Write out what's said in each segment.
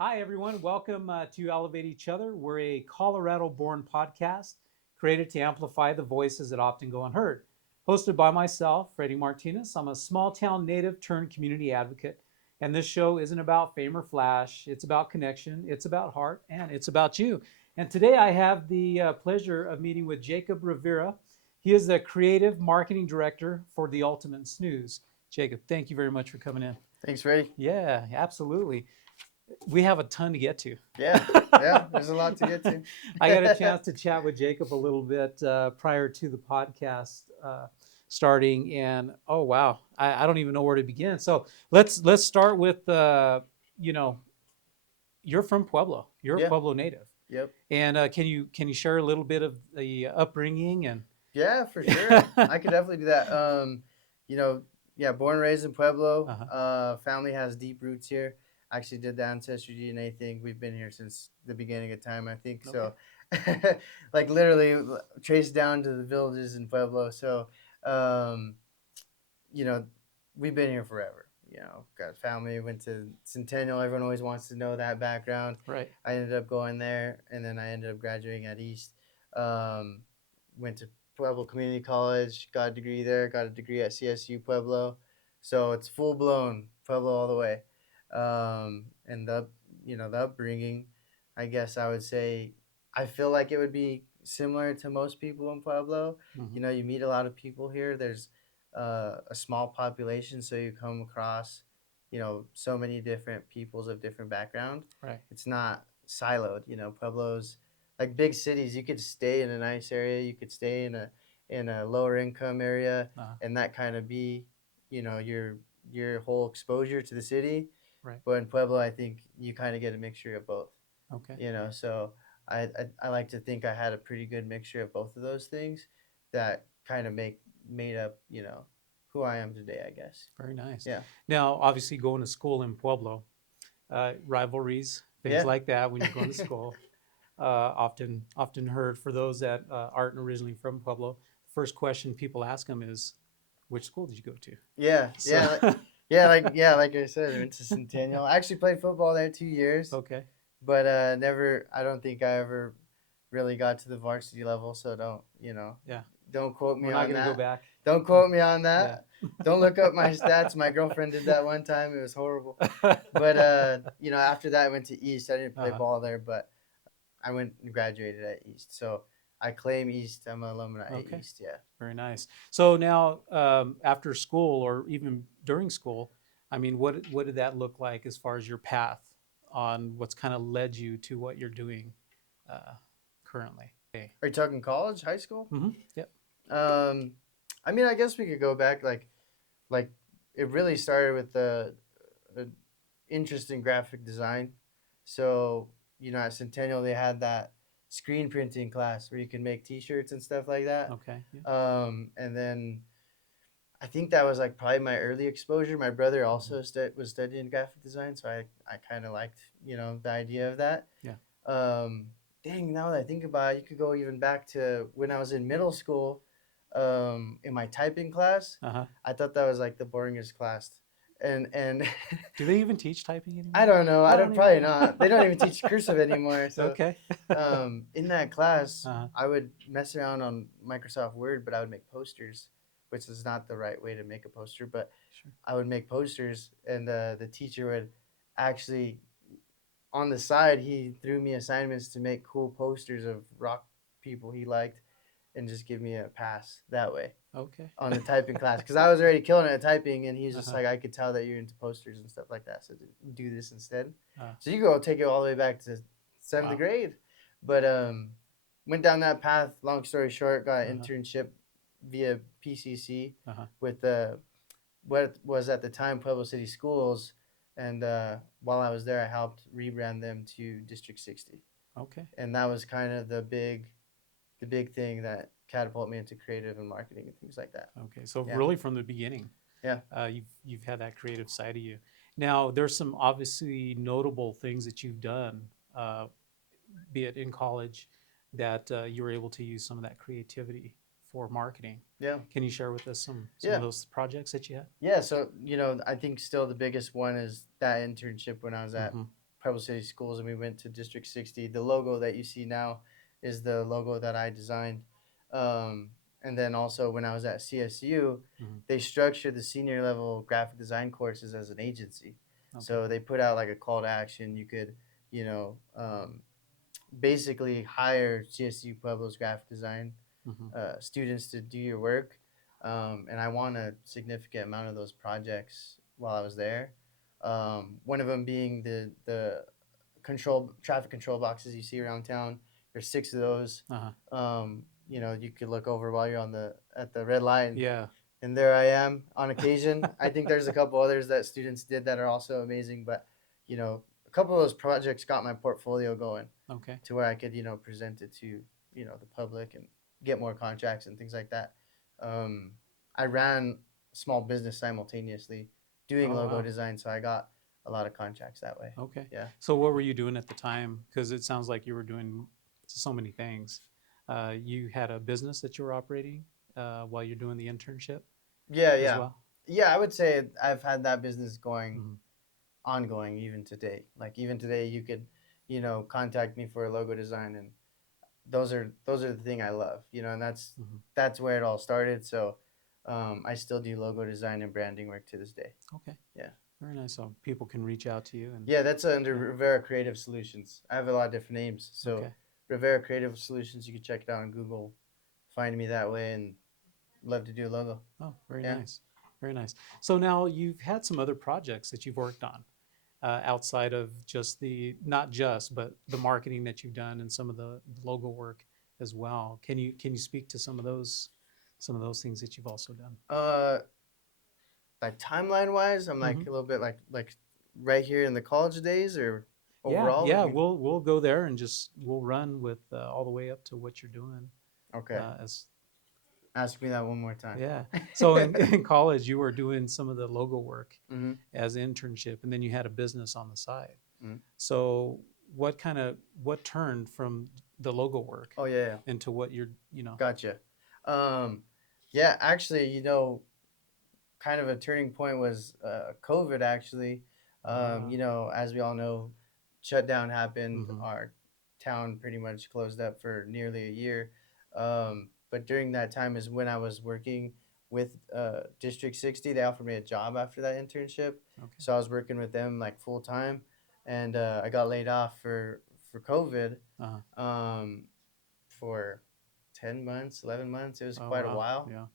Hi, everyone. Welcome to Elevate Each Other. We're a Colorado born podcast created to amplify the voices that often go unheard. Hosted by myself, Freddie Martinez. I'm a small town native turned community advocate. And this show isn't about fame or flash, it's about connection, it's about heart, and it's about you. And today I have the pleasure of meeting with Jacob Rivera. He is the creative marketing director for The Ultimate Snooze. Jacob, thank you very much for coming in. Thanks, Freddie. Yeah, absolutely. We have a ton to get to. Yeah, yeah, there's a lot to get to. I got a chance to chat with Jacob a little bit prior to the podcast starting, and oh wow, I don't even know where to begin. So let's start with you know you're from Pueblo. You're a Yeah, Pueblo native, yep. and can you share a little bit of the upbringing and Yeah, for sure. I could definitely do that. You know, yeah, born and raised in Pueblo. uh-huh. Family has deep roots here. Actually did the ancestry DNA thing. We've been here since the beginning of time, I think. Okay. So like literally traced down to the villages in Pueblo. So um, you know, we've been here forever. Got family, went to Centennial. Everyone always wants to know that background. Right. I ended up going there, and then I ended up graduating at East. Um, Went to Pueblo Community College, got a degree there, got a degree at CSU Pueblo. So it's full blown Pueblo all the way. And the upbringing, I guess I would say, I feel like it would be similar to most people in Pueblo. Mm-hmm. You meet a lot of people here. There's a small population, so you come across, so many different peoples of different background. Right. It's not siloed. Pueblos like big cities. You could stay in a nice area. You could stay in a lower income area, Uh-huh. and that kind of be, your whole exposure to the city. Right. But in Pueblo, I think you kind of get a mixture of both. Okay. So I like to think I had a pretty good mixture of both of those things that kind of made up, who I am today, I guess. Very nice. Yeah. Now, obviously, going to school in Pueblo, rivalries, things Yeah. like that when you're going to school. Often heard for those that aren't originally from Pueblo. The first question people ask them is, "Which school did you go to?" Yeah, So, yeah, like I said, I went to Centennial. I actually played football there 2 years, okay, but never. I don't think I ever really got to the varsity level. So yeah, don't quote we're me not on going to go that. back. Don't quote me on Yeah. that. Don't look up my stats. My girlfriend did that one time. It was horrible. But after that, I went to East. I didn't play uh-huh. ball there, but I went and graduated at East. So I claim East. I'm an alumni at Okay, East. Yeah. very nice. So now, after school or even during school, I mean, what did that look like as far as your path on what's kind of led you to what you're doing uh, currently? Okay. Are you talking college, high school? Mm-hmm. Yep. Um, I mean, I guess we could go back like it really started with the interest in graphic design. So at Centennial they had that screen printing class where you can make T-shirts and stuff like that. Okay. Yeah. And then I think that was like probably my early exposure. My brother Mm-hmm. also was studying graphic design, so I kind of liked the idea of that. Yeah. Um, Dang, now that I think about it, you could go even back to when I was in middle school. In my typing class, Uh huh. I thought that was like the boringest class, and Do they even teach typing I anymore? don't know. I I don't don't even probably know. not. They don't even teach cursive anymore. So, Okay. in that class, Uh-huh. I would mess around on Microsoft Word, but I would make posters, which is not the right way to make a poster. But Sure. I would make posters, and the teacher would actually on the side he threw me assignments to make cool posters of rock people he liked, and just give me a pass that way Okay. on the typing class because I was already killing it at typing, and he was just Uh-huh. like, I could tell that you're into posters and stuff like that, so do this instead. Uh, So you go take it all the way back to seventh wow. grade, but went down that path. Long story short, got an Uh-huh. internship via PCC Uh-huh. with what was at the time Pueblo City Schools, and while I was there, I helped rebrand them to District 60, Okay. and that was kind of the big thing that catapulted me into creative and marketing and things like that. Okay. So Yeah, really from the beginning, yeah, you've had that creative side of you. Now there's some obviously notable things that you've done, uh, be it in college, that you were able to use some of that creativity for marketing. yeah, Can you share with us some of yeah. those projects that you had? Yeah, so I think still the biggest one is that internship when I was at Mm-hmm. Pueblo City Schools, and we went to District 60. The logo that you see now is the logo that I designed. And then also when I was at CSU, Mhm. they structured the senior level graphic design courses as an agency. Okay. So they put out like a call to action. You could, you know, basically hire CSU Pueblo's graphic design Mhm. students to do your work. And I won a significant amount of those projects while I was there. One of them being the control traffic control boxes you see around town. There's 6 of those. Uh-huh. You know, you could look over while you're on the at the red light, Yeah. and there I am on occasion. I think there's a couple others that students did that are also amazing, but you know, a couple of those projects got my portfolio going Okay. to where I could, you know, present it to, you know, the public and get more contracts and things like that. Um, I ran a small business simultaneously doing Oh, logo wow. design, so I got a lot of contracts that way. Okay. Yeah. So what were you doing at the time? Because it sounds like you were doing so many things. You had a business that you were operating while you're doing the internship Yeah, as yeah. well? Yeah, I would say I've had that business going Mhm. ongoing even today. Like even today you could, you know, contact me for a logo design, and those are the thing I love, you know, and Mhm. that's where it all started. So I still do logo design and branding work to this day. Okay. Yeah. Very nice. So people can reach out to you and Yeah, that's under yeah. Rivera Creative Solutions. I have a lot of different names. So Okay. Rivera Creative Solutions, you can check it out on Google, find me that way, and love to do a logo. Oh, very Yeah. nice. Very nice. So now you've had some other projects that you've worked on outside of just not just, but the marketing that you've done and some of the logo work as well. Can you speak to some of those things that you've also done? Uh like timeline wise, I'm like Hmm. a little bit like right here in the college days or Yeah, overall. yeah. We We'll go there and just we'll run with all the way up to what you're doing okay. as Ask me that one more time. yeah. So in college, you were doing some of the logo work Mm-hmm. as internship, and then you had a business on the side. Mm-hmm. So what turned from the logo work Oh yeah, yeah. into what you're. Gotcha. Um, yeah, actually, you know, kind of a turning point was COVID. Actually, Ah, you know, as we all know, shutdown happened. mm-hmm, Our town pretty much closed up for nearly a year. But during that time is when I was working with District 60. They offered me a job after that internship, okay. so I was working with them like full time, and I got laid off for COVID. Uh-huh. Um, for 10 months, 11 months. It was Oh quite a wow. while. Yeah.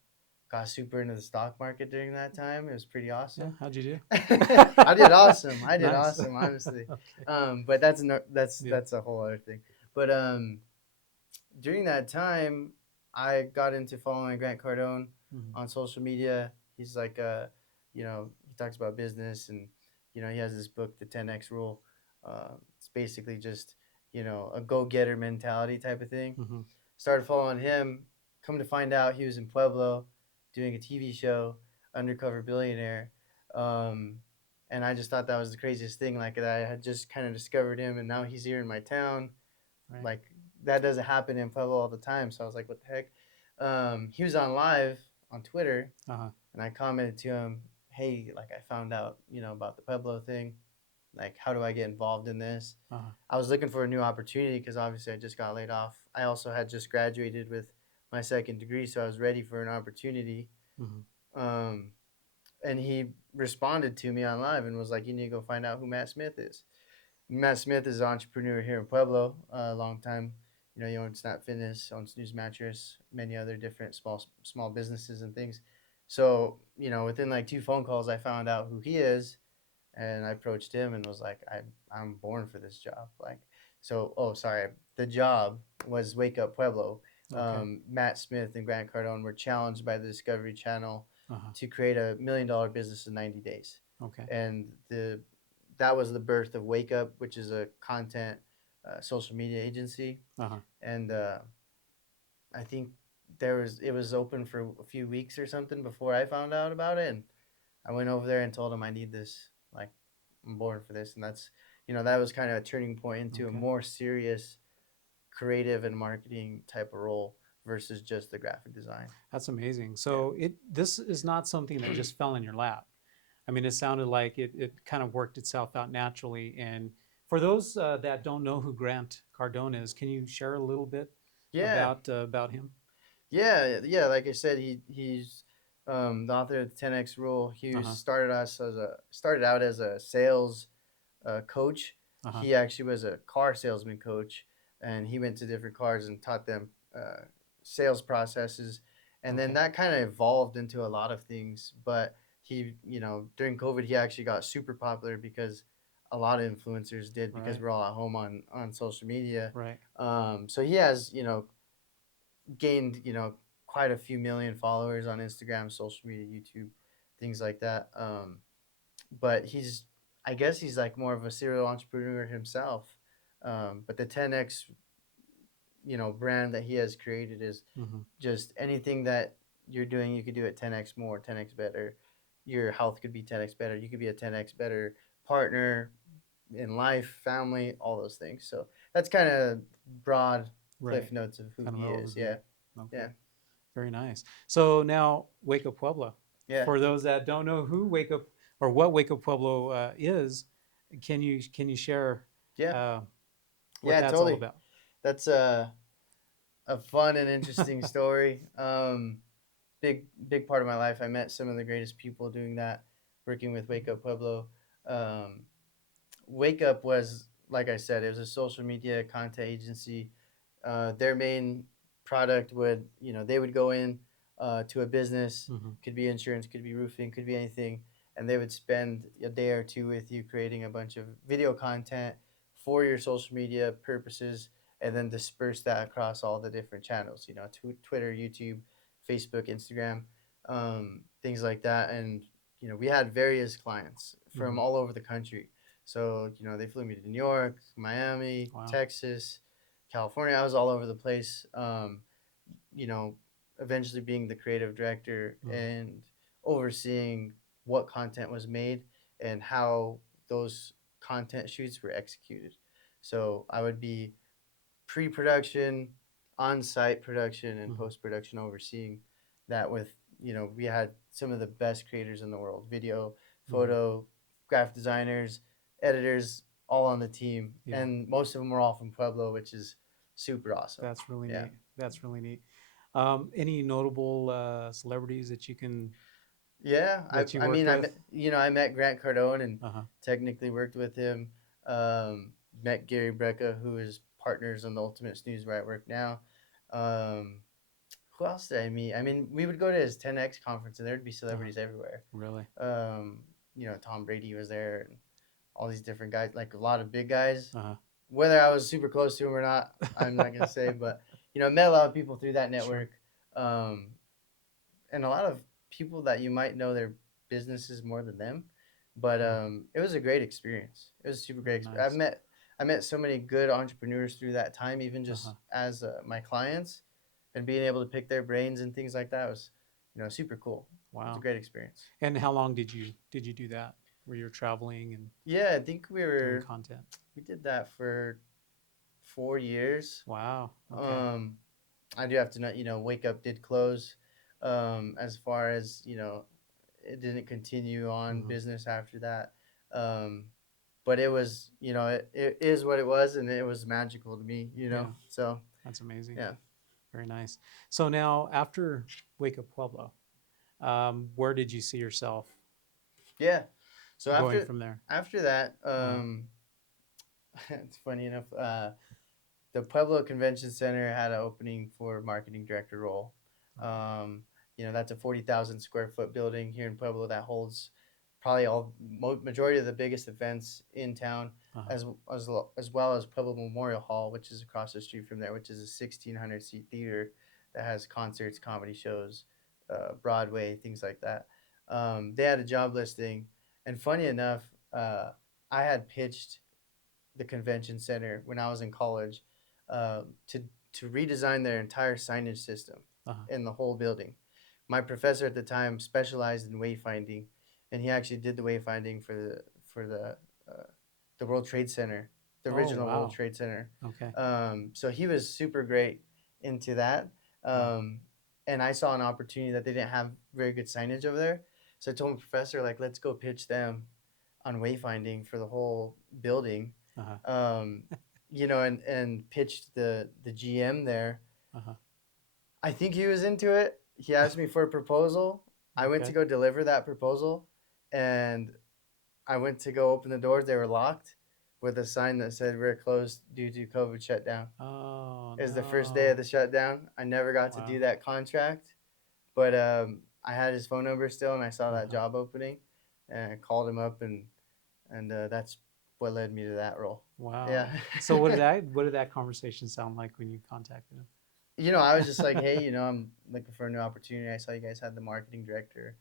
Got super into the stock market during that time. It was pretty Yeah. awesome. How'd you do? I did awesome. I did Nice. awesome, honestly. Okay. But that's no, Yeah. that's a whole other thing. But during that time, I got into following Grant Cardone Mm-hmm. on social media. He's like, you know, he talks about business, and you know, he has this book, The 10X Rule. It's basically just, you know, a go-getter mentality type of thing. Mm-hmm. Started following him. Come to find out, he was in Pueblo doing a TV show, Undercover Billionaire. Um, and I just thought that was the craziest thing. Like that I had just kind of discovered him, and now he's here in my town. Right. Like that doesn't happen in Pueblo all the time. So I was like, what the heck? He was on live on Twitter, Uh-huh. and I commented to him, hey, like I found out, you know, about the Pueblo thing. Like, how do I get involved in this? Uh-huh. I was looking for a new opportunity because obviously I just got laid off. I also had just graduated with my second degree, so I was ready for an opportunity. Mm-hmm. Um, and he responded to me on live and was like, "You need to go find out who Matt Smith is." Matt Smith is an entrepreneur here in Pueblo, a long time. You know, he owns Snap Fitness, owns News Mattress, many other different small businesses and things. So, you know, within like 2 phone calls, I found out who he is, and I approached him and was like, I'm born for this job. Like, so, oh, sorry, the job was Wake Up Pueblo. Okay. Matt Smith and Grant Cardone were challenged by the Discovery Channel Uh-huh. to create $1 million business in 90 days, Okay. and that was the birth of Wake Up, which is a content social media agency, Uh-huh. and I think it was open for a few weeks or something before I found out about it, and I went over there and told him I need this. Like, I'm born for this, and that's, you know, that was kind of a turning point into a Okay. more serious creative and marketing type of role versus just the graphic design. That's amazing. Yeah. So this is not something that just fell in your lap. I mean, it sounded like it kind of worked itself out naturally. And For those that don't know who Grant Cardone is, can you share a little bit Yeah, about him? yeah. Like I said, he's the author of the 10x rule. Uh He huh. started out as a sales coach. Uh huh. He actually was a car salesman coach, and he went to different cars and taught them sales processes. And then Okay. that kind of evolved into a lot of things. But he, during COVID, he actually got super popular because a lot of influencers did because Right. we're all at home on social media. Right. So he has, gained, quite a few million followers on Instagram, social media, YouTube, things like that. But I guess he's like more of a serial entrepreneur himself. But the 10x, brand that he has created is Mm-hmm. just anything that you're doing, you could do it 10x more, 10x better. Your health could be 10x better. You could be a 10x better partner in life, family, all those things. So that's kind of broad Right. cliff notes of who Kind of he an is. overview. Yeah, yeah, Okay. Very nice. So now Wake Up Pueblo. yeah, For those that don't know who Wake Up or what Wake Up Pueblo is, can you share yeah, uh, what yeah. that's all Totally. about? That's a fun and interesting story. Big part of my life. I met some of the greatest people doing that, working with Wake Up Pueblo. Um, Wake Up was, like I said, it was a social media content agency. Their main product would, they would go in to a business, Mm-hmm. could be insurance, could be roofing, could be anything, and they would spend a day or two with you creating a bunch of video content for your social media purposes, and then disperse that across all the different channels, Twitter, YouTube, Facebook, Instagram, things like that. And, we had various clients Mm-hmm. from all over the country. So, they flew me to New York, Miami, Wow. Texas, California. I was all over the place. You know, Eventually being the creative director Mm-hmm. and overseeing what content was made and how those content shoots were executed. So I would be pre-production, on-site production, and Mm-hmm. post-production overseeing that with, we had some of the best creators in the world, video, Mm-hmm. photo, graphic designers, editors, all on the team, Yeah, and most of them were all from Pueblo, which is super awesome. that's really Yeah. neat. That's really neat. Any notable celebrities that you can Yeah, that you I worked mean, with? I met Grant Cardone and Uh huh. technically worked with him. Met Gary Brecka, who is partners on the Ultimate Snooze where I work now. Um, who else did I meet? I mean, we would go to his 10X conference and there'd be Uh huh. celebrities everywhere. Really? Um, Tom Brady was there and all these different guys, like a lot of big guys. Uh Whether I was super close to him or not, I'm not gonna say, huh. but I met a lot of people through that Sure. network. Um, and a lot of people that you might know their businesses more than them. But Mm. it was a great experience. It was a super great experience. Nice. I met so many good entrepreneurs through that time, even Uh huh. just as my clients, and being able to pick their brains and things like that was, super cool. It was a Wow. great experience. And how long did you do that? Where you're traveling and Yeah, I think doing content? we did that for 4 years. Wow. Okay. Um, I do have to know, Wake Up did close. As far as it didn't continue on Mm-hmm. business after that. Um, but it was, it is what it was, and it was magical to me, Yeah, So that's amazing. yeah, Very nice. So now after Wake Up Pueblo, where did you see yourself yeah. So going from there? after that, Uh-huh. it's funny enough. The Pueblo Convention Center had an opening for marketing director role. Okay. Um, that's a 40,000 square foot building here in Pueblo that holds probably majority of the biggest events in town, Uh-huh. as well as Pueblo Memorial Hall, which is across the street from there, which is a 1,600 seat theater that has concerts, comedy shows, Broadway, things like that. They had a job listing, and funny enough, I had pitched the convention center when I was in college to redesign their entire signage system Uh-huh. in the whole building. My professor at the time specialized in wayfinding, and he actually did the wayfinding for the World Trade Center, the Oh, original World wow. Trade Center. Okay. So he was super great into that. Wow. Um, and I saw an opportunity that they didn't have very good signage over there. So I told my professor, like, let's go pitch them on wayfinding for the whole building. Uh-huh. um, you know, and pitched the GM there. Uh-huh. I think he was into it. He asked me for a proposal. I went to Okay. go deliver that proposal, and I went to go open the doors. They were locked with a sign that said we're closed due to COVID shutdown. Oh It was the first day of no. the shutdown. I never got to Wow. do that contract, but I had his phone number still, and I saw that Uh-huh. job opening, and I called him up, and that's what led me to that role. Yeah. Wow. So what did that conversation sound like when you contacted him? I was just like, hey, I'm looking for a new opportunity. I saw you guys had the marketing director.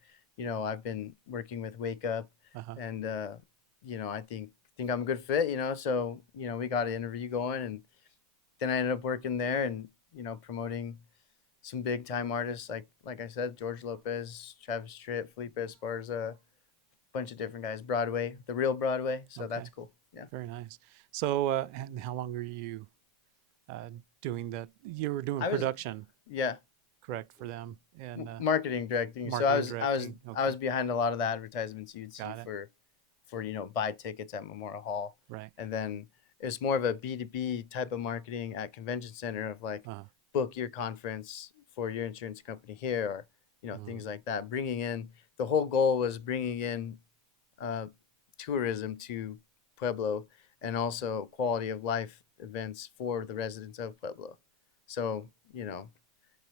I've been working with Wake Up, Uh-huh. and I think I'm a good fit. So we got an interview going, and then I ended up working there, and promoting some big time artists like I said, George Lopez, Travis Tritt, Felipe Esparza, bunch of different guys. Broadway, the real Broadway. So Okay. that's cool. Yeah, Very nice. So and how long are you uh, doing that? You were doing I was production, yeah correct, for them, and marketing directing. So I marketing was I was directing. I Okay. was behind a lot of the advertisements you'd see Got it. for buy tickets at Memorial Hall, Right. and then it was more of a B2B type of marketing at convention center of like Uh-huh. book your conference for your insurance company here, or Mm. things like that. Bringing in the whole goal was bringing in uh, tourism to Pueblo, and also quality of life events for the residents of Pueblo. So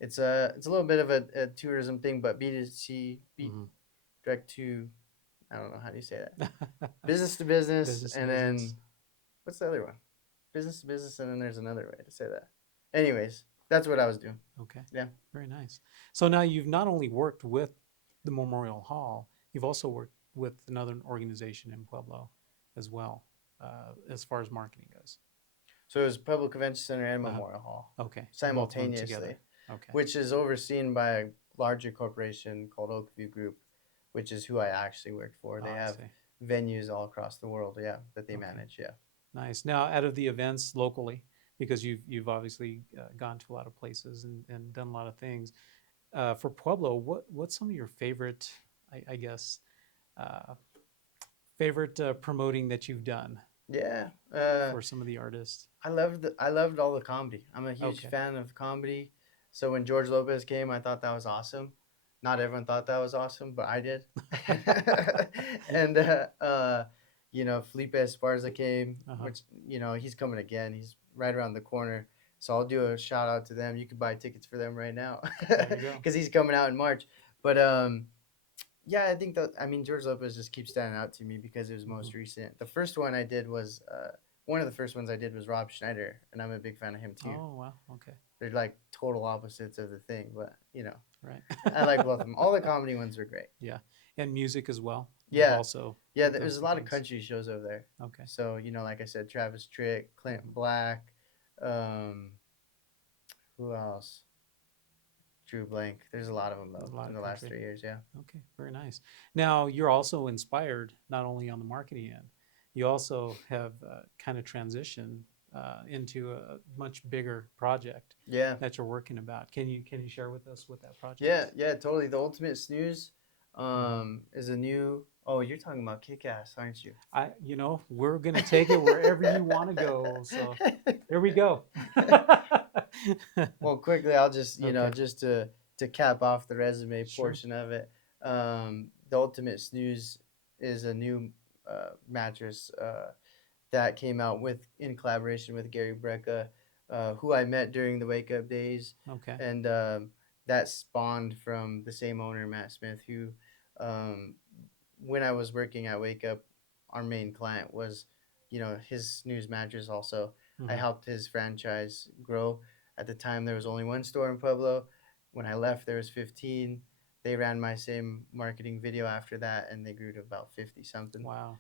it's a little bit of a tourism thing, but B2C, Mm-hmm. direct to, I don't know how do you say that, business to business, Business to and business. then what's the other one? Business to business, and then there's another way to say that. Anyways, that's what I was doing. Okay. Yeah. Very nice. So now you've not only worked with the Memorial Hall, you've also worked with another organization in Pueblo as well, as far as marketing goes. So it was Pueblo Convention Center and Uh-huh. Memorial Hall Okay. Both of them together. simultaneously, Okay. which is overseen by a larger corporation called Oakview Group, which is who I actually worked for. They Ah, I have see. venues all across the world, yeah, that they Okay. manage, yeah. Nice. Now, out of the events locally, because you've obviously gone to a lot of places and done a lot of things. For Pueblo, what's some of your favorite, I guess, uh, favorite promoting that you've done Yeah. for some of the artists? I loved all the comedy. I'm a huge Okay. fan of comedy. So when George Lopez came, I thought that was awesome. Not everyone thought that was awesome, but I did. And Felipe Esparza came, Uh-huh. which he's coming again. He's right around the corner. So I'll do a shout out to them. You can buy tickets for them right now There you go. because he's coming out in March. But yeah, I think that, I mean, George Lopez just keeps standing out to me because it was Hmm. most recent. The first one I did was one of the first ones I did was Rob Schneider, and I'm a big fan of him too. Oh wow. Okay. They're like total opposites of the thing, but Right. I like both of them. All the comedy ones are great. Yeah, and music as well. You've Yeah, also yeah. done There's a some lot of things. country shows over there. Okay. So like I said, Travis Tritt, Clint Hmm. Black, um, who else? Drew Blank. There's a lot of them though A lot in of the last country. 3 years. Yeah. Okay, very nice. Now you're also inspired not only on the marketing end, you also have kind of transitioned into a much bigger project Yeah. that you're working about. Can you share with us what that project Yeah, is? yeah, totally. The Ultimate Snooze Hmm. is a new. Oh, you're talking about Kickass, aren't you? We're gonna take it wherever you want to go. So there we go. Well, quickly, I'll just Okay. just to cap off the resume Sure. portion of it. The Ultimate Snooze is a new mattress that came out with in collaboration with Gary Brecka, who I met during the Wake Up days, Okay. and that spawned from the same owner, Matt Smith, who, um, when I was working at Wake Up, our main client was, his snooze mattress. Also, I Hmm. helped his franchise grow. At the time, there was only one store in Pueblo. When I left, there was 15. They ran my same marketing video after that, and they grew to about 50 something. Wow.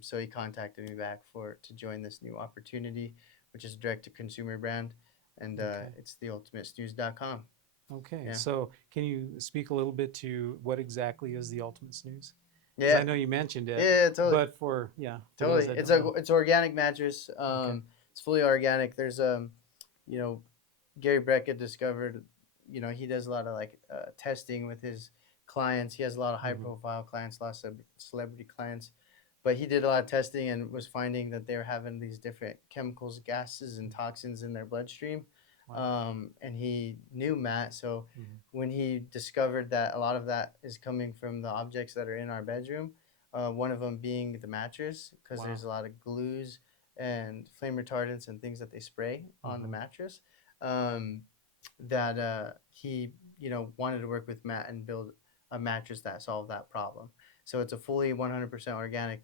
So he contacted me back to join this new opportunity, which is a direct to consumer brand, and Okay. it's theultimatesnooze.com. Okay. Yeah, So can you speak a little bit to what exactly is the ultimate snooze? Because I yeah, know you mentioned yeah, it, yeah, totally, but for those totally. that It's don't a know. it's organic mattress. Okay. It's fully organic. There's you know, Gary Beckett discovered, he does a lot of like testing with his clients. He has a lot of high Hmm. profile clients, a lot of celebrity clients, but he did a lot of testing and was finding that they were having these different chemicals, gases, and toxins in their bloodstream. Wow. And he knew Matt, so Mhm. when he discovered that a lot of that is coming from the objects that are in our bedroom, one of them being the mattress, because Wow. there's a lot of glues and flame retardants and things that they spray on the Mhm. mattress. Um, that he wanted to work with Matt and build a mattress that solved that problem. So it's a fully 100% organic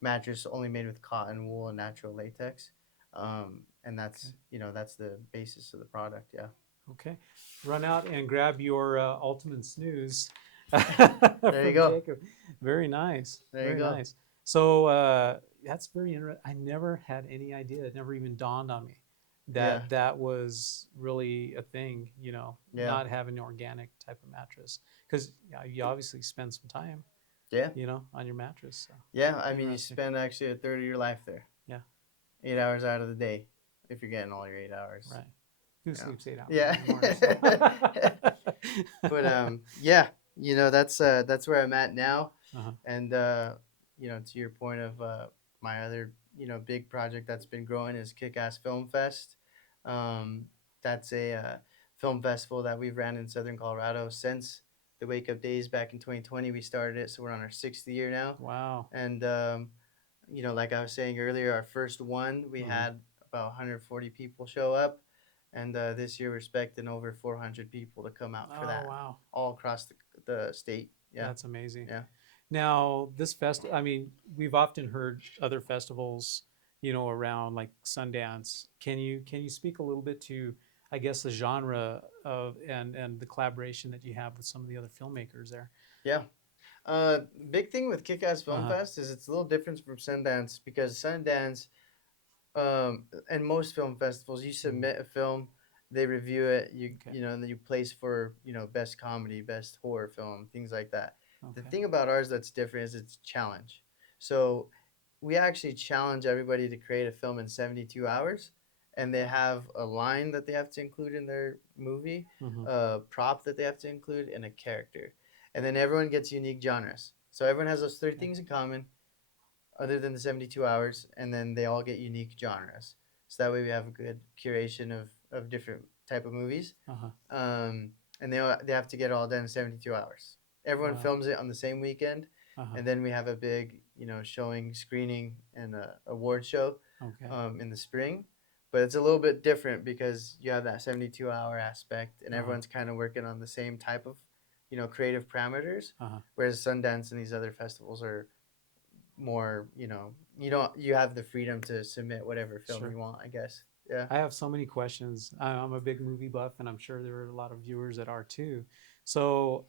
mattress, only made with cotton, wool, and natural latex. And Okay. that's the basis of the product. Yeah. Okay. Run out and grab your ultimate snooze There you from go. Jacob. Very nice. There you Very go. nice. So that's very interesting. I never had any idea. It never even dawned on me Yeah. that that was really a thing, Yeah. not having an organic type of mattress. Because you obviously spend some time, Yeah. on your mattress. So Yeah. I mean, you interesting. spend actually a third of your life there. Yeah. 8 hours out of the day, if you're getting all your 8 hours. Right. Who Yeah. sleeps 8 hours Yeah. anymore? So. But yeah, that's where I'm at now. Uh-huh. And to your point of my other big project that's been growing is Kickass Film Fest. That's a film festival that we've ran in Southern Colorado since the Wake Up days back in 2020. We started it, so we're on our 6th year now. Wow. And like I was saying earlier, our first one we Uh-huh. had about 140 people show up, and this year we're expecting over 400 people to come out for Oh, that, wow. all across the state. Yeah, That's amazing. yeah, Now, I mean, we've often heard other festivals, around like Sundance. Can you speak a little bit to, I guess, the genre of and the collaboration that you have with some of the other filmmakers there? yeah. Big thing with Kick-Ass Film Uh-huh. Fest is it's a little different from Sundance because Sundance, and most film festivals, you Mhm. submit a film, they review it, Okay. and then you place for best comedy, best horror film, things like that. The Okay. thing about ours that's different is it's a challenge. So we actually challenge everybody to create a film in 72 hours, and they Wow. have a line that they have to include in their movie, Mm-hmm. a prop that they have to include, and a character. And then everyone gets unique genres. So everyone has those three Okay. things in common other than the 72 hours, and then they all get unique genres. So that way we have a good curation of different type of movies. Uh-huh. um, and they have to get it all done in 72 hours. Everyone Wow. films it on the same weekend, Uh-huh. and then we have a big showing, screening, and a award show Okay. in the spring. But it's a little bit different because you have that 72-hour aspect, and Uh-huh. everyone's kind of working on the same type of creative parameters. Uh-huh. Whereas Sundance and these other festivals are more, you have the freedom to submit whatever film Sure. you want, I guess. Yeah. I have so many questions. I'm a big movie buff, and I'm sure there are a lot of viewers that are too. So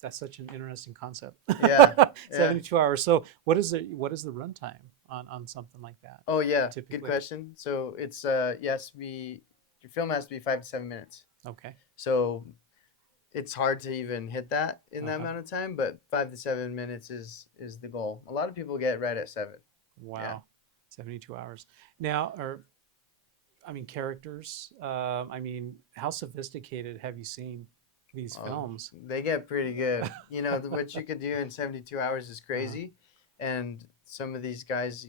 that's such an interesting concept. Yeah. Yeah. 72 hours. So what is the runtime on something like that Oh yeah, good typically? question. So it's yes, we your film has to be 5 to 7 minutes. Okay. So it's hard to even hit that in that Uh-huh. amount of time, but 5 to 7 minutes is the goal. A lot of people get right at 7. Yeah. Wow. 72 hours. Now, I mean, characters. I mean, how sophisticated have you seen these Oh, films? they get pretty good. What you could do in 72 hours is Uh-huh. crazy. And some of these guys,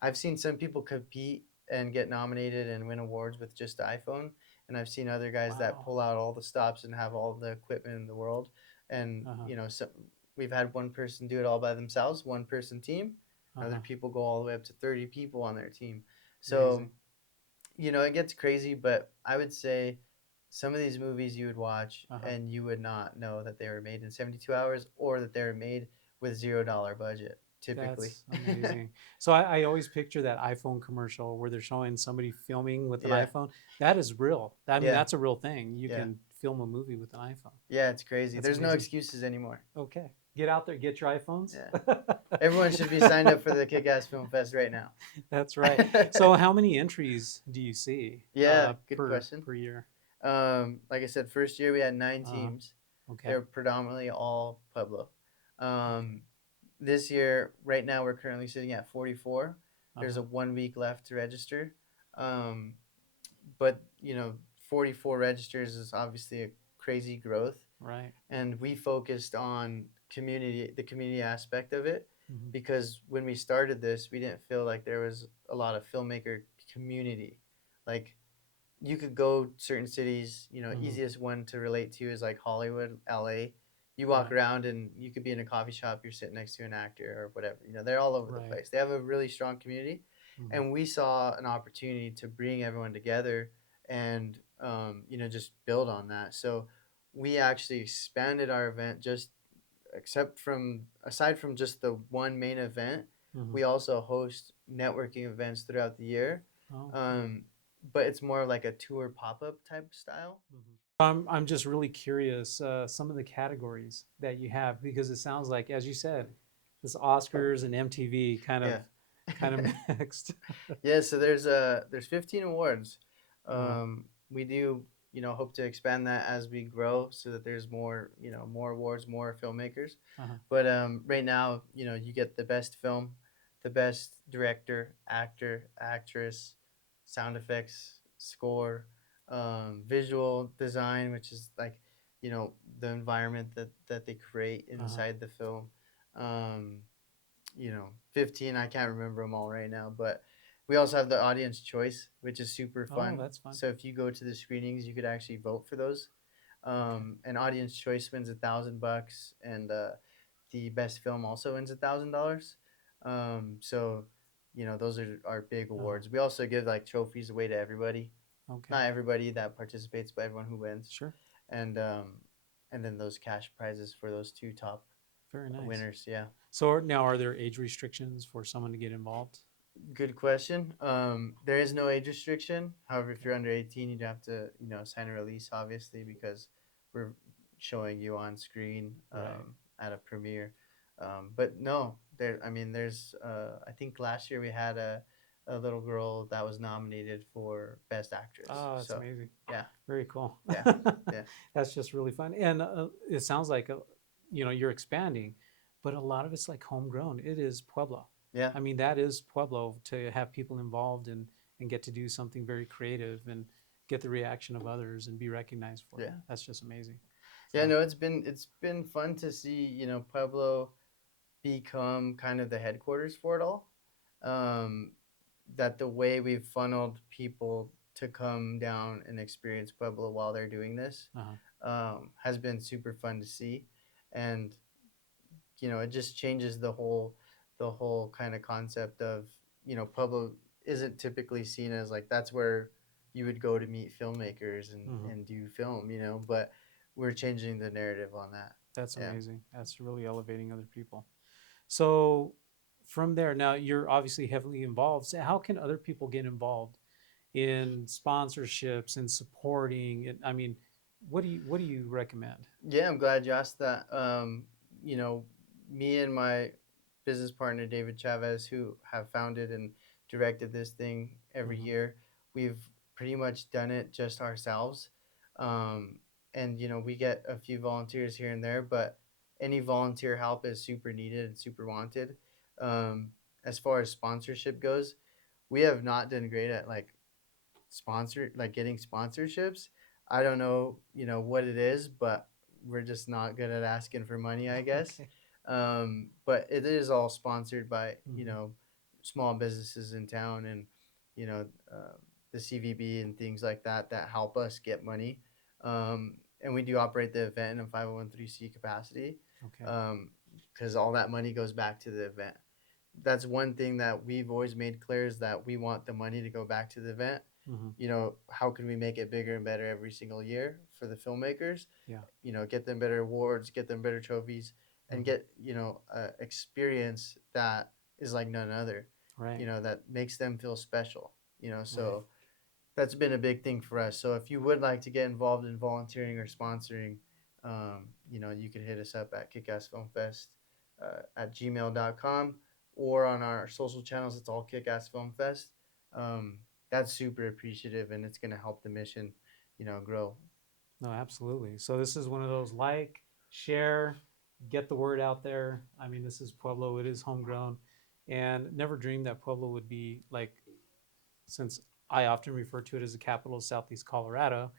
I've seen some people compete and get nominated and win awards with just the iPhone. And I've seen other guys that Wow. pull out all the stops and have all the equipment in the world. And, Uh-huh. so we've had one person do it all by themselves, one person team. Other Uh-huh. people go all the way up to 30 people on their team. So Amazing. it gets crazy, but I would say some of these movies you would watch Uh-huh. and you would not know that they were made in 72 hours or that they were made with $0 budget, typically. That's amazing. So I always picture that iPhone commercial where they're showing somebody filming with an Yeah, iPhone. That is real. I mean, yeah, that's a real thing. You yeah, can film a movie with an iPhone. yeah, it's crazy. That's There's no amazing. excuses anymore. Okay. Get out there, get your iPhones. Yeah. Everyone should be signed up for the Kick Ass Film Fest right now. That's right. So how many entries do you see Yeah, good per question. year? Like I said, first year we had 9 Uh, teams. okay. They're predominantly all Pueblo. Um, this year, right now, we're currently sitting at 44. There's Uh-huh. a 1 week left to register. Um, but 44 registers is obviously a crazy growth. Right. And we focused on the community aspect of it, Mm-hmm. because when we started this, we didn't feel like there was a lot of filmmaker community. Like, you could go certain cities, Mm-hmm. easiest one to relate to is like Hollywood, LA. You walk Right. around and you could be in a coffee shop, you're sitting next to an actor or whatever. They're all over the Right. place. They have a really strong community. Mm-hmm. And we saw an opportunity to bring everyone together and, just build on that. So we actually expanded our event, just aside from just the one main event. Mm-hmm. We also host networking events throughout the year. Oh, okay. um, but it's more like a tour pop-up type style. Mhm. I'm just really curious, some of the categories that you have, because it sounds like, as you said, this Oscars and MTV Yeah. kind of mixed. Yeah, so there's 15 awards. Uh-huh. We do, hope to expand that as we grow so that there's more, more awards, more filmmakers. Uh-huh. But right now, you get the best film, the best director, actor, actress, sound effects, score, visual design, which is like, the environment that they create Uh-huh. inside the film. Um, 15, I can't remember them all right now, but we also have the audience choice, which is super Oh, fun. that's fun. So if you go to the screenings, you could actually vote for those. Okay. And audience choice wins $1,000, and the best film also wins $1,000. So those are our big Uh-huh. awards. We also give like trophies away to everybody, Okay. not everybody that participates, but everyone who wins, Sure. and then those cash prizes for those two top Very nice. winners. Yeah. So now, are there age restrictions for someone to get involved? Good question. There is no age restriction. However, if Okay. you're under 18, you'd have to, sign a release, obviously, because we're showing you on screen Right. at a premiere. But no, there. I mean, there's. I think last year we had a little girl that was nominated for best actress. Oh, that's So, amazing. yeah, Very cool. yeah, yeah, That's just really fun. And it sounds like, you're expanding, but a lot of it's like homegrown. It is Pueblo. yeah, I mean, that is Pueblo, to have people involved and get to do something very creative and get the reaction of others and be recognized for it. yeah. That's just amazing. Yeah, So, no, it's been fun to see, Pueblo become kind of the headquarters for it all. Um, that the way we've funneled people to come down and experience Pueblo while they're doing this uh-huh. has been super fun to see, and it just changes the whole kind of concept of Pueblo isn't typically seen as like that's where you would go to meet filmmakers and Hmm. and do film, but we're changing the narrative on that. That's Yeah. amazing. That's really elevating other people. So, from there, now you're obviously heavily involved. So how can other people get involved in sponsorships and supporting? And I mean, what do you recommend? Yeah, I'm glad you asked that. You know, Me and my business partner David Chavez, who have founded and directed this thing every Hmm. year, we've pretty much done it just ourselves. Um, and we get a few volunteers here and there, but any volunteer help is super needed and super wanted. Um, as far as sponsorship goes, we have not done great at getting sponsorships. I don't know, what it is, but we're just not good at asking for money, I guess. Okay. But it is all sponsored by, Hmm. small businesses in town, and you know uh, the CVB and things like that help us get money. And we do operate the event in a 501(c) capacity, Okay. because all that money goes back to the event. That's one thing that we've always made clear, is that we want the money to go back to the event. Hmm. How can we make it bigger and better every single year for the filmmakers? Yeah. Get them better awards, get them better trophies, and Hmm. get experience that is like none other. Right. That makes them feel special. Right. So that's been a big thing for us. So if you would like to get involved in volunteering or sponsoring, you can hit us up at kickassfilmfest at gmail.com, or on our social channels. It's all Kickass Film Fest. Um, that's super appreciative, and it's going to help the mission, grow. No, absolutely. So this is one of those, like, share, get the word out there. I mean, this is Pueblo. It is homegrown, and never dreamed that Pueblo would be like, since I often refer to it as the capital of Southeast Colorado,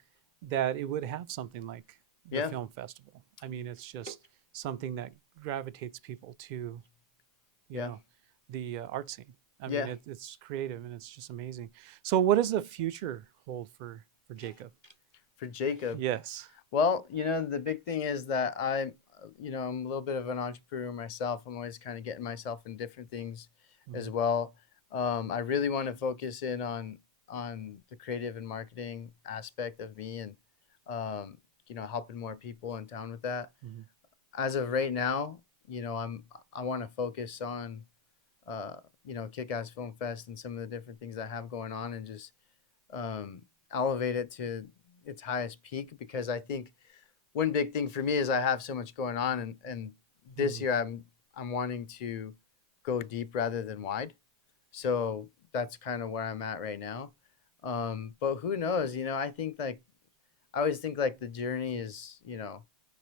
that it would have something like the Yeah, film festival. I mean, it's just something that gravitates people to, you Yeah. know, the art scene. I mean, Yeah. it's creative and it's just amazing. So, what does the future hold for Jacob? For Jacob. Yes. Well, the big thing is that I'm a little bit of an entrepreneur myself. I'm always kind of getting myself in different things as Mm-hmm. well. I really want to focus in on the creative and marketing aspect of me, and um, helping more people in town with that. Mm-hmm. As of right now, I want to focus on Kickass Film Fest and some of the different things I have going on, and just um, elevate it to its highest peak, because I think one big thing for me is I have so much going on, and this Mm-hmm. year I'm wanting to go deep rather than wide. So that's kind of where I'm at right now. But who knows? I think like I always think like the journey is,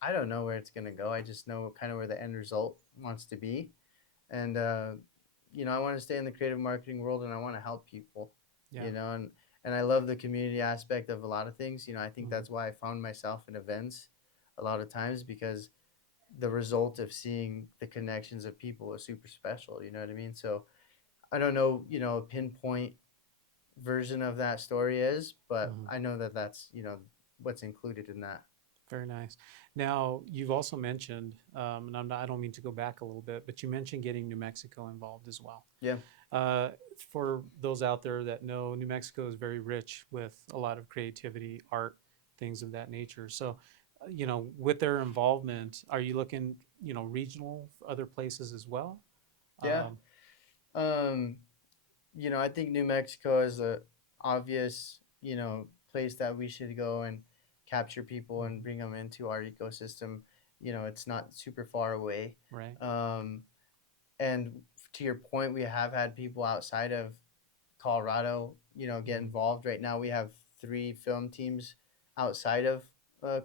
I don't know where it's gonna go. I just know kind of where the end result wants to be, and I want to stay in the creative marketing world, and I want to help people, Yeah. and I love the community aspect of a lot of things. I think Mm-hmm. that's why I found myself in events a lot of times, because the result of seeing the connections of people is super special. You know what I mean? So I don't know, a pinpoint version of that story is, but Mm-hmm. I know that that's what's included in that. Very nice. Now, you've also mentioned, and I don't mean to go back a little bit, but you mentioned getting New Mexico involved as well. Yeah. Uh, for those out there that know, New Mexico is very rich with a lot of creativity, art, things of that nature. So, with their involvement, are you looking, regional for other places as well? Yeah. Um, Um, I think New Mexico is a obvious, place that we should go and capture people and mhm, bring them into our ecosystem. It's not super far away. right. Um, and to your point, we have had people outside of Colorado, get Hmm. involved. Right now, we have three film teams outside of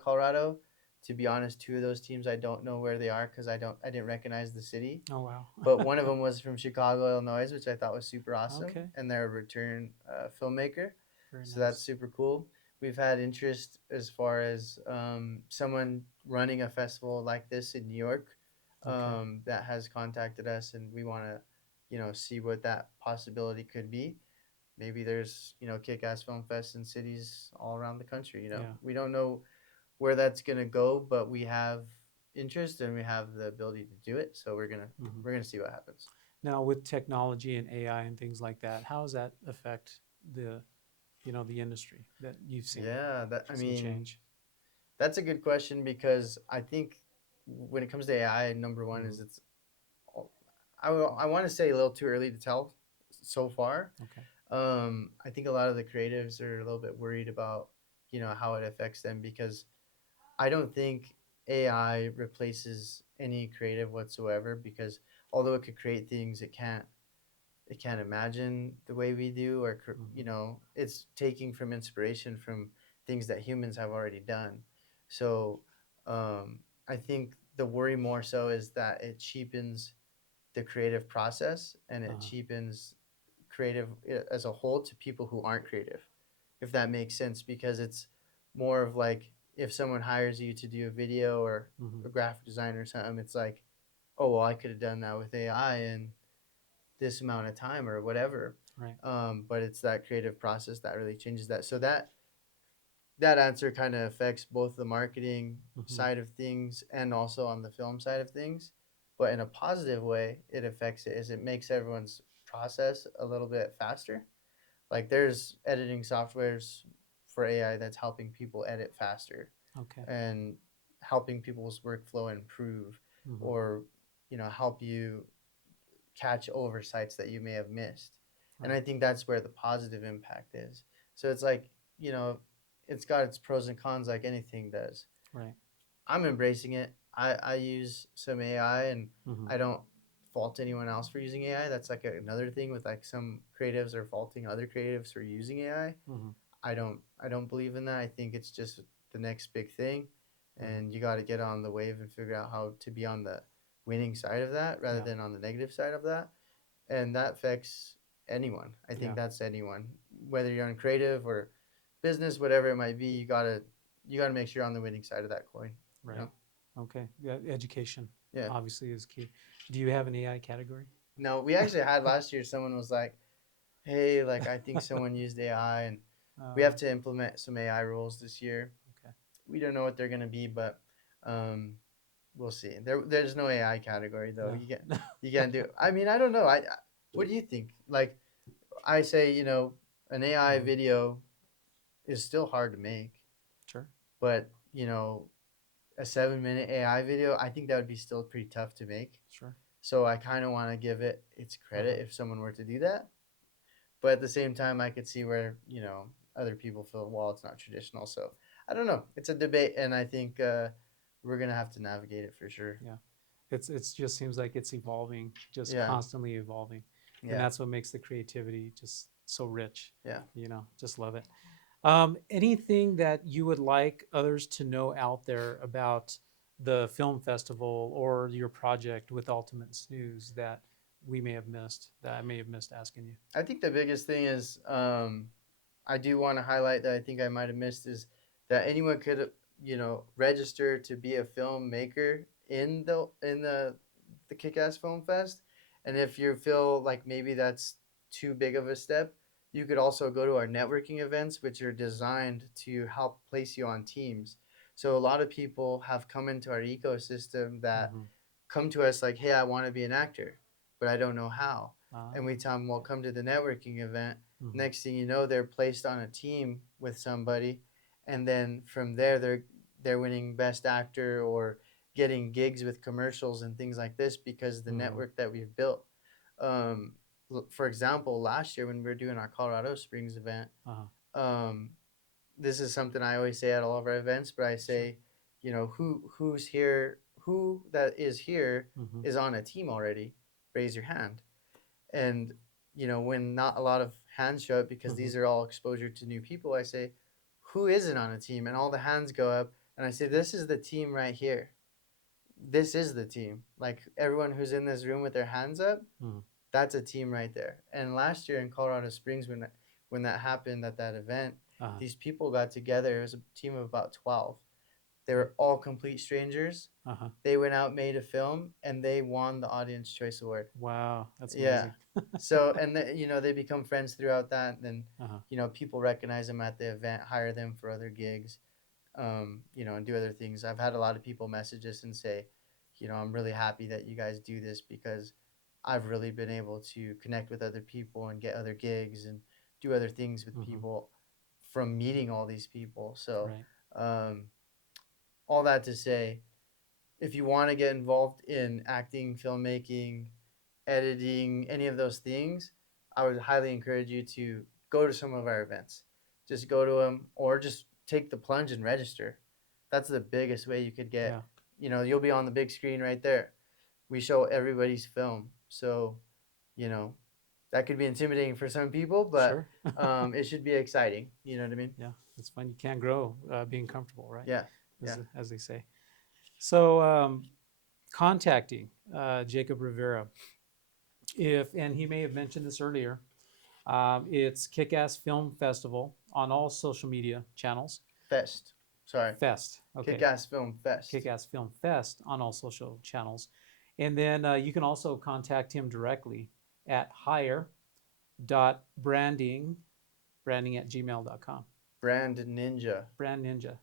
Colorado. To be honest, two of those teams I don't know where they are, because I didn't recognize the city. Oh, wow. But one of them was from Chicago, Illinois, which I thought was super awesome, Okay. and they're a return filmmaker, Very so that's nice. super cool. We've had interest as far as someone running a festival like this in New York, Okay. that has contacted us, and we want to, see what that possibility could be. Maybe there's kick-ass film fests in cities all around the country. Yeah. We don't know where that's gonna go, but we have interest and we have the ability to do it. So Hmm. we're gonna see what happens. Now, with technology and AI and things like that, how does that affect the, the industry that you've Yeah, seen change? that's a good question, because I think when it comes to AI, number one Hmm. is I want to say a little too early to tell so far. Okay. I think a lot of the creatives are a little bit worried about how it affects them, because I don't think AI replaces any creative whatsoever, because although it could create things, it can't imagine the way we do, or Hmm. it's taking from inspiration from things that humans have already done. So I think the worry more so is that it cheapens the creative process, and it Uh-huh. cheapens creative as a whole to people who aren't creative, if that makes sense, because it's more of like, if someone hires you to do a video or Hmm. a graphic design or something, it's like, oh well, I could have done that with AI in this amount of time or whatever. Right. But it's that creative process that really changes that. So that answer kind of affects both the marketing Hmm. side of things and also on the film side of things. But in a positive way, it affects it is it makes everyone's process a little bit faster. Like there's editing softwares for AI that's helping people edit faster Okay. and helping people's workflow improve, Hmm. or help you catch oversights that you may have missed. And Right. I think that's where the positive impact is. So it's like, it's got its pros and cons like anything does. Right. I'm embracing it. I use some AI, and Hmm. I don't fault anyone else for using AI. That's like another thing with like some creatives are faulting other creatives for using AI. Hmm. I don't believe in that. I think it's just the next big thing, Hmm. and you got to get on the wave and figure out how to be on the winning side of that rather Yeah. than on the negative side of that. And that affects anyone. I think Yeah. that's anyone, whether you're in creative or business, whatever it might be. You gotta make sure you're on the winning side of that coin. You Right. know. Okay. Yeah. Education. Yeah. obviously is key. Do you have an AI category? No, we actually had last year. Someone was like, "Hey, like I think someone used AI, and we have to implement some AI rules this year. Okay. We don't know what they're gonna be, but um, we'll see. There's no AI category though. No. You can't do. I mean, I don't know. What do you think? Like I say, an AI Mhm. video is still hard to make, Sure. but a 7-minute AI video, I think that would be still pretty tough to make. Sure. So I kind of want to give it its Uh-huh. credit if someone were to do that. But at the same time, I could see where other people feel, well, it's not traditional. So I don't know. It's a debate, and I think we're gonna have to navigate it for sure. Yeah. It's just seems like it's evolving, just Yeah, constantly evolving. And yeah, that's what makes the creativity just so rich. yeah. Just love it. Anything that you would like others to know out there about the film festival or your project with Ultimate Snooze that we may have missed, that I may have missed asking you? I think the biggest thing is I do want to highlight that I think I might have missed is that anyone could register to be a filmmaker in the Kickass Film Fest, and if you feel like maybe that's too big of a step, you could also go to our networking events, which are designed to help place you on teams. So a lot of people have come into our ecosystem that Mm-hmm. come to us like, hey, I want to be an actor, but I don't know how. Ah, And we tell them, well, come to the networking event. mm-hmm. Next thing you know, they're placed on a team with somebody, and then from there, they're winning Best Actor or getting gigs with commercials and things like this because of the Mm-hmm. network that we've built. Um, for example, last year when we were doing our Colorado Springs event, Uh-huh. um, this is something I always say at all of our events, but I Sure. say, who's here, who that is here Mm-hmm. is on a team already. Raise your hand. And when not a lot of hands show up because Mm-hmm. these are all exposure to new people, I say, who isn't on a team? And all the hands go up, and I say, this is the team right here. This is the team. Like everyone who's in this room with their hands up, Mm-hmm. that's a team right there. And last year in Colorado Springs, when that happened at that event, Uh-huh. these people got together. It was a team of about 12. They Okay. were all complete strangers. Uh-huh. They went out, made a film, and they won the Audience Choice Award. Wow, that's Yeah. amazing. So, and they become friends throughout that. And then, Uh-huh. people recognize them at the event, hire them for other gigs, and do other things. I've had a lot of people message us and say, I'm really happy that you guys do this because I've really been able to connect with other people and get other gigs and do other things with Mm-hmm. people from meeting all these people. So, Right. um, all that to say, if you want to get involved in acting, filmmaking, editing, any of those things, I would highly encourage you to go to some of our events. Just go to them or just take the plunge and register. That's the biggest way you could get. Yeah. You'll be on the big screen right there. We show everybody's film. So, you know, that could be intimidating for some people, but Sure. it should be exciting. You know what I mean? Yeah, it's fun. You can't grow being comfortable, right? Yeah. Yeah. As they say. So, contacting Jacob Rivera, if and he may have mentioned this earlier. It's Kickass Film Festival on all social media channels. Fest. Sorry. Fest, okay. Kick-Ass Film Fest. Kickass Film Fest on all social channels, and then you can also contact him directly at hire.branding at gmail.com. Brand Ninja. Brand Ninja.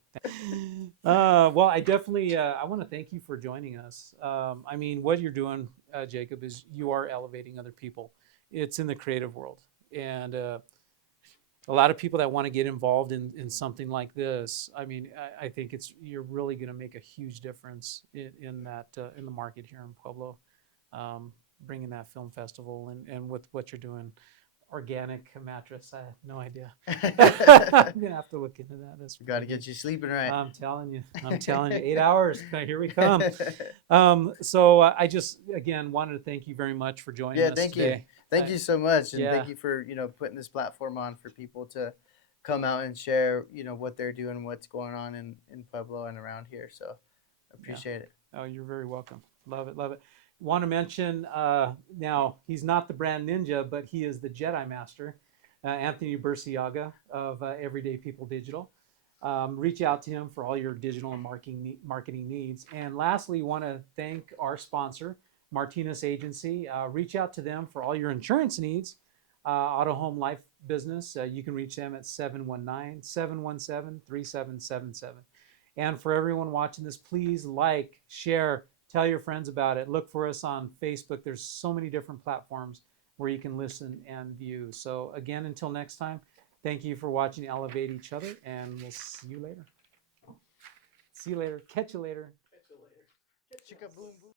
Well, I definitely I want to thank you for joining us. I mean, what you're doing, Jacob, is you are elevating other people. It's in the creative world, and a lot of people that want to get involved in something like this. I mean, I think you're really going to make a huge difference in that in the market here in Pueblo, bringing that film festival and with what you're doing. Organic mattress. I have no idea. I'm gonna have to look into that. That's Got to get you sleeping right. I'm telling you. I'm telling you. 8 hours. Here we come. So I just again wanted to thank you very much for joining Yeah, us thank you. today. Thank you so much. And Yeah. thank you for, putting this platform on for people to come out and share, what they're doing, what's going on in Pueblo and around here. So Yeah. appreciate it. Oh, you're very welcome. Love it. Love it. Want to mention now he's not the brand ninja, but he is the Jedi Master, Anthony Burciaga of Everyday People Digital. Reach out to him for all your digital and marketing needs. And lastly, want to thank our sponsor, Martinez Agency. Reach out to them for all your insurance needs, auto, home, life, business. You can reach them at 719-717-3777. And for everyone watching this, please like, share, tell your friends about it. Look for us on Facebook. There's so many different platforms where you can listen and view. So again, until next time, thank you for watching Elevate Each Other, and we'll see you later. See you later. Catch you later. Chicka boom boom.